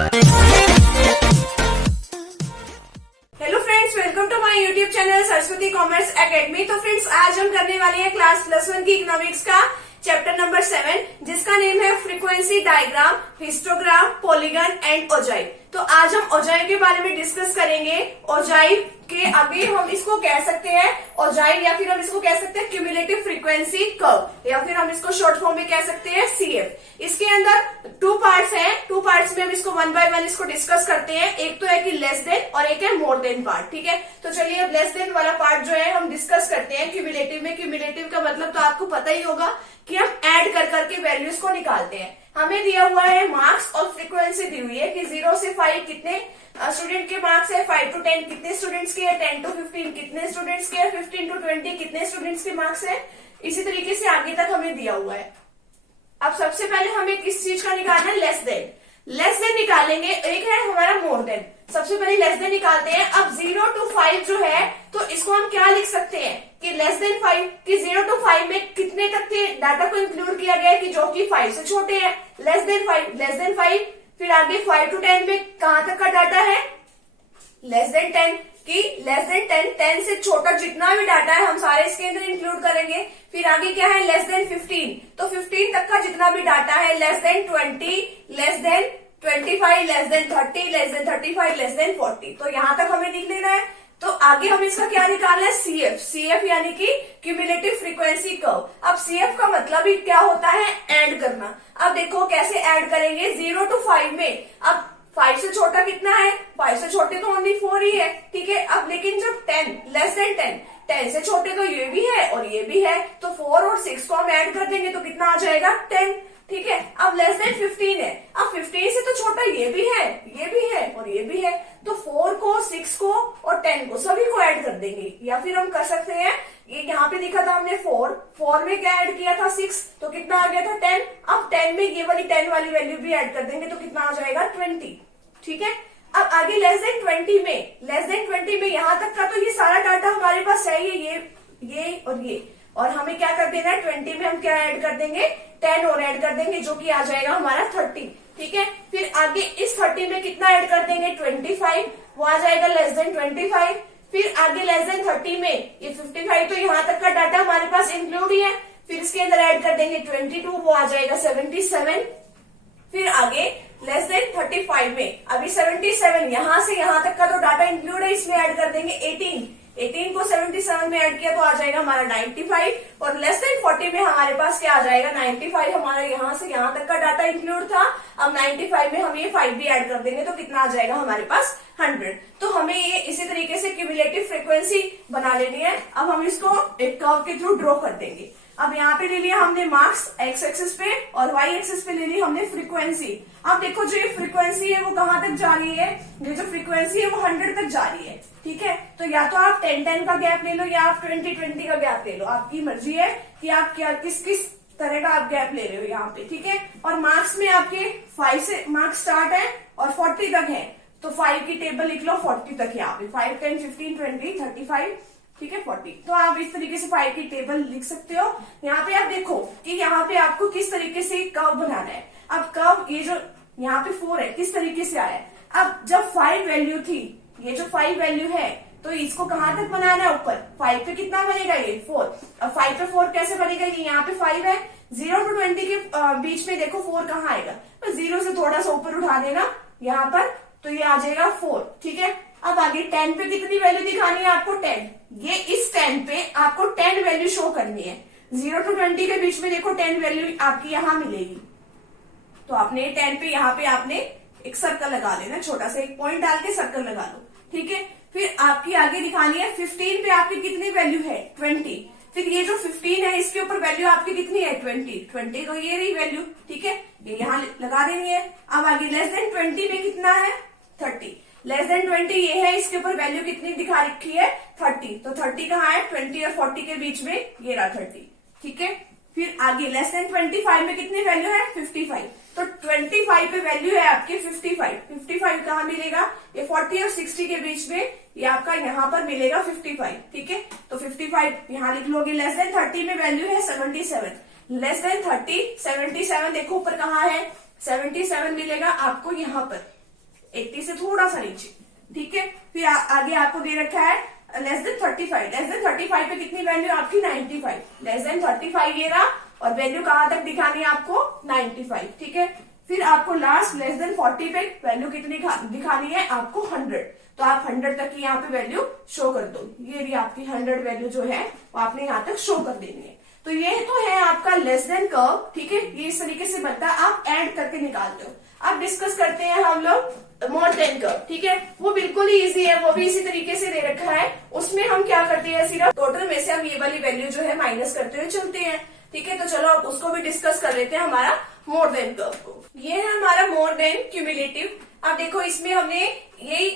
Hello friends, welcome to my YouTube channel Saraswati commerce academy. तो friends, आज हम करने वाले हैं क्लास +1 की इकोनॉमिक्स का चैप्टर नंबर 7, जिसका नेम है frequency diagram, histogram, polygon and ogive. तो आज हम ओजाइव के बारे में डिस्कस करेंगे। ओजाइव के आगे हम इसको कह सकते हैं ओजाइव, या फिर हम इसको कह सकते हैं क्यूमुलेटिव फ्रीक्वेंसी कर्व, या फिर हम इसको शॉर्ट फॉर्म में कह सकते हैं CF। इसके अंदर 2 पार्ट्स हैं। 2 पार्ट्स में हम इसको 1 बाय 1 इसको डिस्कस करते हैं। एक तो है कि लेस देन और एक है मोर देन पार्ट। ठीक है, तो चलिए अब लेस देन वाला पार्ट जो है हम डिस्कस करते हैं क्यूमुलेटिव में। क्यूमुलेटिव का मतलब तो आपको पता ही होगा कि हम ऐड कर करके वैल्यूज को निकालते हैं। हमें दिया हुआ है मार्क्स और फ्रीक्वेंसी दी हुई है कि 0 से 5 कितने स्टूडेंट के मार्क्स है, 5 to 10 कितने स्टूडेंट्स के है, 10 to 15 कितने स्टूडेंट्स के है, 15 to 20 कितने स्टूडेंट्स के मार्क्स है। इसी तरीके से आगे तक हमें दिया हुआ है। अब सबसे पहले हमें किस चीज का निकालना है, लेस देन। लेस देन निकालेंगे। एक है हमारा मोर देन। सबसे पहले लेस देन निकालते हैं। अब 0 to 5 जो है, तो इसको हम क्या लिख सकते हैं कि लेस देन 5 कि 0 to 5 में कितने तक के डाटा को इंक्लूड किया गया है कि जो कि 5 से छोटे हैं। Less than 5। फिर आगे 5 to 10 में कहां तक का डाटा है, लेस देन 10 कि लेस देन 10 से छोटा जितना भी डाटा है हम सारे इसके अंदर इंक्लूड करेंगे। फिर आगे क्या है, लेस देन 15, तो 15 तक का जितना भी डाटा है। Less than 20, less than 25, less than 30, less than 35, less than 40। तो यहां तक हमें लिख लेना है। तो आगे हम इसका क्या निकालना है, CF यानी कि क्यूमुलेटिव फ्रीक्वेंसी कर्व। अब CF का मतलब ही क्या होता है, ऐड करना। अब देखो कैसे ऐड करेंगे। 0 to 5 में, अब 5 से छोटा कितना है, 5 से छोटे तो ओनली 4 ही है। ठीक है, अब लेकिन जब 10 लेस देन 10 से छोटे तो ये भी है और ये भी है, तो 4 और 6 को हम ऐड कर देंगे तो कितना आ जाएगा, 10। ठीक है, अब लेस देन 15 है। अब 15 से तो छोटा ये भी है, ये भी है और ये भी है, तो 4 को, 6 को और 10 को, सभी को ऐड कर देंगे। या फिर हम कर सकते हैं, ये यहाँ पे लिखा था हमने 4 में क्या ऐड किया था, 6, तो कितना आ गया था, 10। अब 10 में ये वाली 10 वाली वैल्यू भी ऐड कर देंगे तो कितना आ जाएगा, 20। ठीक है, अब आगे लेस देन 20 में यहां तक का तो ये सारा डाटा हमारे पास है, ये और हमें क्या कर देना है, 20 में हम क्या ऐड कर देंगे, 10 और ऐड कर देंगे, जो कि आ जाएगा हमारा 30। ठीक है, फिर आगे इस 30 में कितना ऐड कर देंगे, 25, वो आ जाएगा लेस देन 25। फिर आगे लेस देन 30 में ये 55, तो यहाँ तक का डाटा हमारे पास इंक्लूड ही है। फिर इसके अंदर ऐड कर देंगे 22, वो आ जाएगा 77। फिर आगे लेस देन 35 में अभी 77, यहां से यहां तक का तो डाटा इंक्लूड है, इसमें ऐड कर देंगे 18 को 77 में ऐड किया तो आ जाएगा हमारा 95। और लेस देन 40 में हमारे पास क्या आ जाएगा, 95। हमारा यहां से यहां तक का डाटा इंक्लूड था। अब 95 में हम ये 5 भी ऐड कर देंगे तो कितना आ जाएगा हमारे पास, 100। तो हमें ये इसी तरीके से क्यूमुलेटिव फ्रीक्वेंसी बना लेनी है। अब हम इसको एक कर्व के थ्रू ड्रॉ कर देंगे। अब यहाँ पे ले लिया हमने मार्क्स x एक्सिस पे और y एक्सिस पे ले ली हमने फ्रीक्वेंसी। अब देखो जो ये फ्रीक्वेंसी है वो कहाँ तक जा रही है, ये जो फ्रीक्वेंसी है वो 100 तक जा रही है। ठीक है, तो या तो आप 10-10 का गैप ले लो या आप 20-20 का गैप ले लो, आपकी मर्जी है कि आप क्या किस तरह का आप गैप ले रहे हो यहाँ पे। ठीक है, और मार्क्स में आपके 5 से मार्क्स स्टार्ट है और 40 तक है, तो 5 की टेबल लिख लो 40 तक यहाँ पे, 5, 10, 15, 20, 35, ठीक है, 40। तो आप इस तरीके से 5 की टेबल लिख सकते हो। यहाँ पे आप देखो कि यहाँ पे आपको किस तरीके से कर्व बनाना है। अब कर्व ये जो यहाँ पे 4 है, किस तरीके से आया है। अब जब 5 वैल्यू थी, ये जो 5 वैल्यू है, तो इसको कहां तक बनाना है, ऊपर 5 पे कितना बनेगा, ये 4। अब 5 पे 4 कैसे बनेगा, ये यहाँ पे 5 है, 0 to 20 के बीच में देखो 4 कहाँ आएगा, तो 0 से थोड़ा सा ऊपर उठा देना यहाँ पर, तो ये आ जाएगा 4। ठीक है, अब आगे 10 पे कितनी वैल्यू दिखानी है आपको, 10। ये इस 10 पे आपको 10 वैल्यू शो करनी है। 0 to 20 के बीच में देखो 10 वैल्यू आपकी यहाँ मिलेगी, तो आपने 10 पे यहाँ पे आपने एक सर्कल लगा लेना, छोटा सा एक पॉइंट डाल के सर्कल लगा लो। ठीक है, फिर आपकी आगे दिखानी है 15 पे आपकी कितनी वैल्यू है, 20। फिर ये जो 15 है इसके ऊपर वैल्यू आपकी कितनी है, 20 तो ये रही वैल्यू। ठीक है, ये यहाँ लगा देनी है। अब आगे लेस देन 20 में कितना है, 30। लेस देन 20 ये है, इसके ऊपर वैल्यू कितनी दिखा रखी है, 30। तो 30 कहाँ है, 20 और 40 के बीच में, ये रहा 30। ठीक है, फिर आगे लेस देन 25 में कितनी वैल्यू है, 55। तो 25 पे वैल्यू है आपके 55 कहाँ मिलेगा, ये 40 और 60 के बीच में, ये आपका यहाँ पर मिलेगा 55। ठीक है, तो 55 यहाँ लिख लोगे। लेस देन 30 में वैल्यू है 77। लेस देन 30, 77 देखो ऊपर कहाँ है, 77 मिलेगा आपको यहाँ पर। 80 से थोड़ा सा नीचे, ठीक है। फिर आगे आपको दे रखा है लेस देन 35, लेस देन 35 पे कितनी वैल्यू आपकी 95, लेस देन 35 ये रहा, और वैल्यू कहां तक दिखानी है आपको 95, ठीक है। फिर आपको लास्ट लेस देन 40 पे वैल्यू कितनी दिखानी है आपको 100, तो आप 100 तक की यहाँ पे वैल्यू शो कर दो। ये भी आपकी 100 वैल्यू जो है वो आपने यहाँ तक शो कर देनी है। तो ये तो है आपका लेस देन कर्व, ठीक है। ये इस तरीके से बनता है, आप ऐड करके निकालते हो। अब डिस्कस करते हैं हम लोग मोर देन कर्व, ठीक है। वो बिल्कुल ही इजी है, वो भी इसी तरीके से दे रखा है। उसमें हम क्या करते हैं, सिर्फ टोटल में से हम ये वाली वैल्यू जो है माइनस करते हुए चलते हैं, ठीक है। तो चलो अब उसको भी डिस्कस कर लेते हैं, हमारा मोर देन कर्व को। ये है हमारा मोर देन क्यूमुलेटिव। अब देखो इसमें हमने यही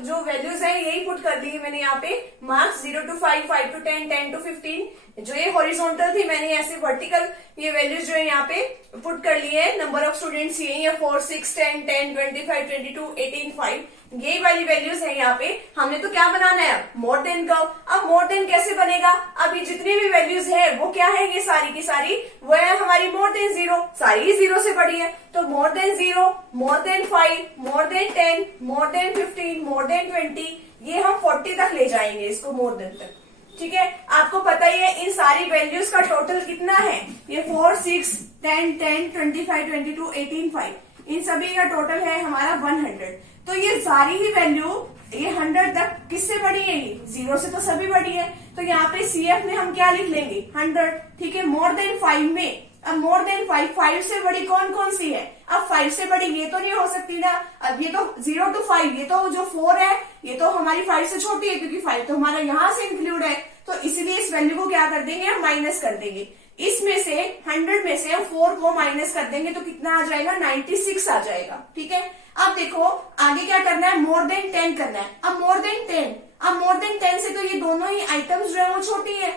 जो वैल्यूज है यही पुट कर दी है मैंने यहाँ पे, मार्क्स 0 to 5, 5 to 10, 10 to 15। जो ये हॉरिजॉन्टल थी मैंने ऐसे वर्टिकल ये वैल्यूज जो है यहाँ पे पुट कर ली है। नंबर ऑफ स्टूडेंट्स यही है 4, 6, 10, 10, 25, 22, 18, 5। ये वाली वैल्यूज है यहाँ पे। हमने तो क्या बनाना है अब, मोर देन कर्व। अब मोर देन कैसे बनेगा, अब ये जितनी भी वैल्यूज है वो क्या है, ये सारी की सारी वो है हमारी मोर देन 0, सारी ही 0 से बड़ी है। तो more than 0, more than 5, more than 10, more than 15, more than 20, ये हम 40 तक ले जाएंगे इसको मोर देन तक, ठीक है। आपको पता ही है इन सारी वैल्यूज का टोटल कितना है, ये 4, 6, 10, 10, 25, 22, 18, 5, इन सभी का टोटल है हमारा 100। तो ये सारी ही वैल्यू ये 100 तक किससे बड़ी है, ये 0 से तो सभी बड़ी है। तो यहाँ पे CF में हम क्या लिख लेंगे 100, ठीक है। मोर देन 5 में, अब मोर देन 5 से बड़ी कौन कौन सी है, अब 5 से बड़ी ये तो नहीं हो सकती ना। अब ये तो 0 to 5, ये तो जो 4 है ये तो हमारी 5 से छोटी है, क्योंकि 5 तो हमारा यहाँ से इंक्लूड है। तो इसलिए इस वैल्यू को क्या कर देंगे, हम माइनस कर देंगे। इसमें से 100 में से हम 4 को माइनस कर देंगे तो कितना आ जाएगा 96 आ जाएगा, ठीक है। अब देखो आगे क्या करना है, मोर देन 10 करना है। अब मोर देन 10 से तो ये दोनों ही आइटम्स जो है वो छोटी है,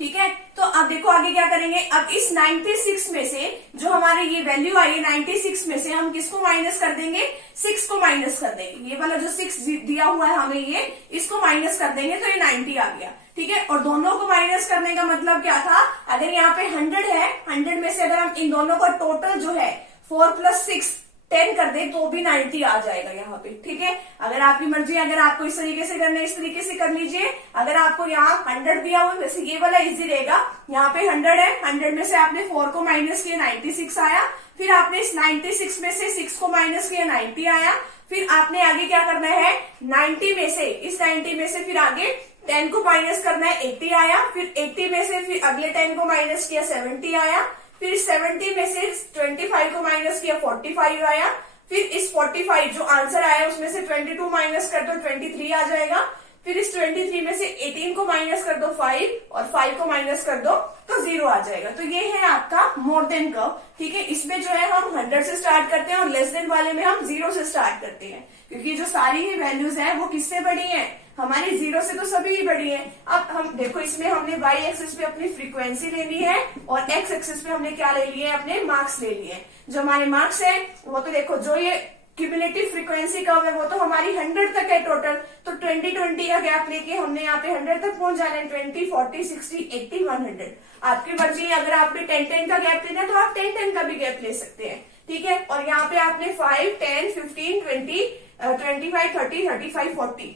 ठीक है। तो अब देखो आगे क्या करेंगे, अब इस 96 में से जो हमारे ये वैल्यू आई है 96 में से हम किसको माइनस कर देंगे, 6 को माइनस कर देंगे। ये वाला जो 6 दिया हुआ है हमें ये, इसको माइनस कर देंगे तो ये 90 आ गया, ठीक है। और दोनों को माइनस करने का मतलब क्या था, अगर यहाँ पे 100 है, 100 में से अगर हम इन दोनों का टोटल जो है 4 + 6 10 कर दे तो भी 90 आ जाएगा यहाँ पे, ठीक है। अगर आपकी मर्जी, अगर आपको इस तरीके से करना है इस तरीके से कर लीजिए। अगर आपको यहाँ 100 दिया हुआ, वैसे ये वाला इजी रहेगा। यहाँ पे 100 है, 100 में से आपने 4 को माइनस किया 96 आया। फिर आपने इस 96 में से 6 को माइनस किया 90 आया। फिर आपने आगे क्या करना है, 90 में से, इस 90 में से फिर आगे 10 को माइनस करना है 80 आया। फिर 80 में से फिर अगले 10 को माइनस किया 70 आया। फिर 70 में से 25 को माइनस किया 45 आया। फिर इस 45 जो आंसर आया उसमें से 22 माइनस कर दो 23 आ जाएगा। फिर इस 23 में से 18 को माइनस कर दो 5 और 5 को माइनस कर दो तो 0 आ जाएगा। तो ये है आपका मोर देन कर्व, ठीक है। इसमें जो है हम 100 से स्टार्ट करते हैं और लेस देन वाले में हम 0 से स्टार्ट करते हैं, क्योंकि जो सारी ही वैल्यूज है वो किससे बड़ी है, हमारी 0 से तो सभी ही बड़ी है। अब हम देखो इसमें हमने y एक्सिस पे अपनी फ्रीक्वेंसी ले ली है और x एक्सिस पे हमने क्या ले लिए, अपने मार्क्स ले लिए। जो हमारे मार्क्स है वो तो देखो, जो ये क्यूमुलेटिव फ्रीक्वेंसी कर्व है वो तो हमारी 100 तक है टोटल। तो 20 का गैप लेके हमने यहाँ पे 100 तक पहुंच जाना है। 20, 40, 60, 80, 100 आपकी मर्जी है। अगर आपने 10 का गैप लेना है तो आप 10 का भी गैप ले सकते हैं, ठीक है। और यहाँ पे आपने 5, 10, 15, 20, 25, 30, 35, 40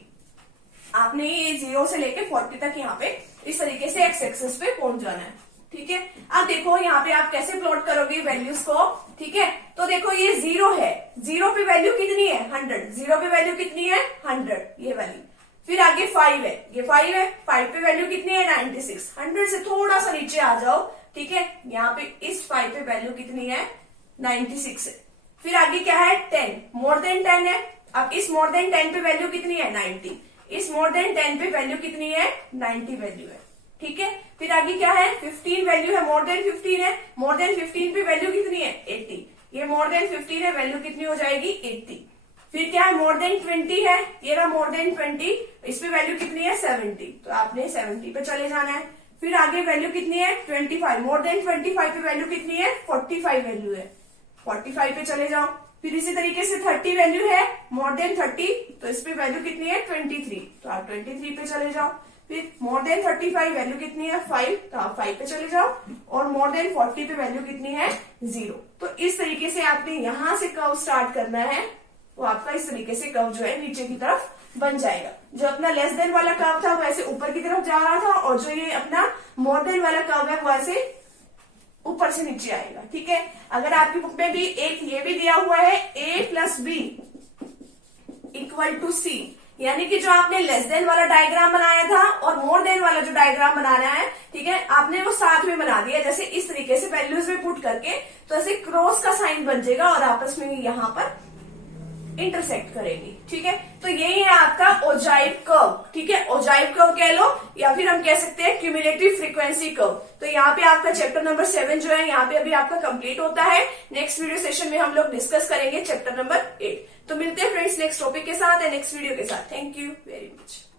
आपने ये 0 से लेके 40 तक यहाँ पे इस तरीके से x एक्सिस पे पहुंच जाना है, ठीक है। अब देखो यहाँ पे आप कैसे प्लॉट करोगे वैल्यूज को, ठीक है। तो देखो ये 0 है, 0 पे वैल्यू कितनी है 100, 0 पे वैल्यू कितनी है 100 ये वाली। फिर आगे 5 है, ये 5 है, 5 पे वैल्यू कितनी है 96। 100 से थोड़ा सा नीचे आ जाओ, ठीक है। यहाँ पे इस 5 पे वैल्यू कितनी है 96 है। फिर आगे क्या है 10, मोर देन 10 है। अब इस मोर देन 10 पे वैल्यू कितनी है 90। इस मोर देन 10 पे वैल्यू कितनी है 90 वैल्यू है, ठीक है। फिर आगे क्या है 15 वैल्यू है, मोर देन 15 है। मोर देन 15 पे वैल्यू कितनी है 80। ये मोर देन 15 है, वैल्यू कितनी हो जाएगी 80। फिर क्या है मोर देन 20 है, ये रहा मोर देन 20, इस पे वैल्यू कितनी है 70, तो आपने 70 पे चले जाना है। फिर आगे वैल्यू कितनी है 25, मोर देन 25 पे वैल्यू कितनी है 45 वैल्यू है, 45 पे चले जाओ। फिर इसी तरीके से 30 वैल्यू है, मोर देन 30, तो इस पे वैल्यू कितनी है 23, तो आप 23 पे चले जाओ। फिर मोर देन 35 वैल्यू कितनी है 5, तो आप 5 पे चले जाओ। और मोर देन 40 पे वैल्यू कितनी है 0। तो इस तरीके से आपने यहां से कर्व स्टार्ट करना है, वो आपका इस तरीके से कर्व जो है नीचे की तरफ बन जाएगा। जो अपना लेस देन वाला कर्व था वैसे ऊपर की तरफ जा रहा था, और जो ये अपना मोर देन वाला कर्व है वैसे ऊपर से नीचे आएगा। ठीक है, अगर आपकी बुक में भी एक ये भी दिया हुआ है a plus B equal to C, यानी कि जो आपने लेस देन वाला डायग्राम बनाया था और मोर देन वाला जो डायग्राम बनाना है, ठीक है, आपने वो साथ में बना दिया। जैसे इस तरीके से वैल्यूज में पुट करके तो ऐसे क्रॉस का साइन बन जाएगा और आपस में यहाँ पर इंटरसेक्ट करेगी। ठीक है, तो यही है आपका ओजाइव कर्व। ठीक है, ओजाइव कर्व कह लो या फिर हम कह सकते हैं क्यूमुलेटिव फ्रीक्वेंसी कर्व। तो यहाँ पे आपका चैप्टर नंबर 7 जो है यहाँ पे अभी आपका कंप्लीट होता है। नेक्स्ट वीडियो सेशन में हम लोग डिस्कस करेंगे चैप्टर नंबर 8। तो मिलते हैं फ्रेंड्स नेक्स्ट टॉपिक के साथ या नेक्स्ट वीडियो के साथ। Thank you very much.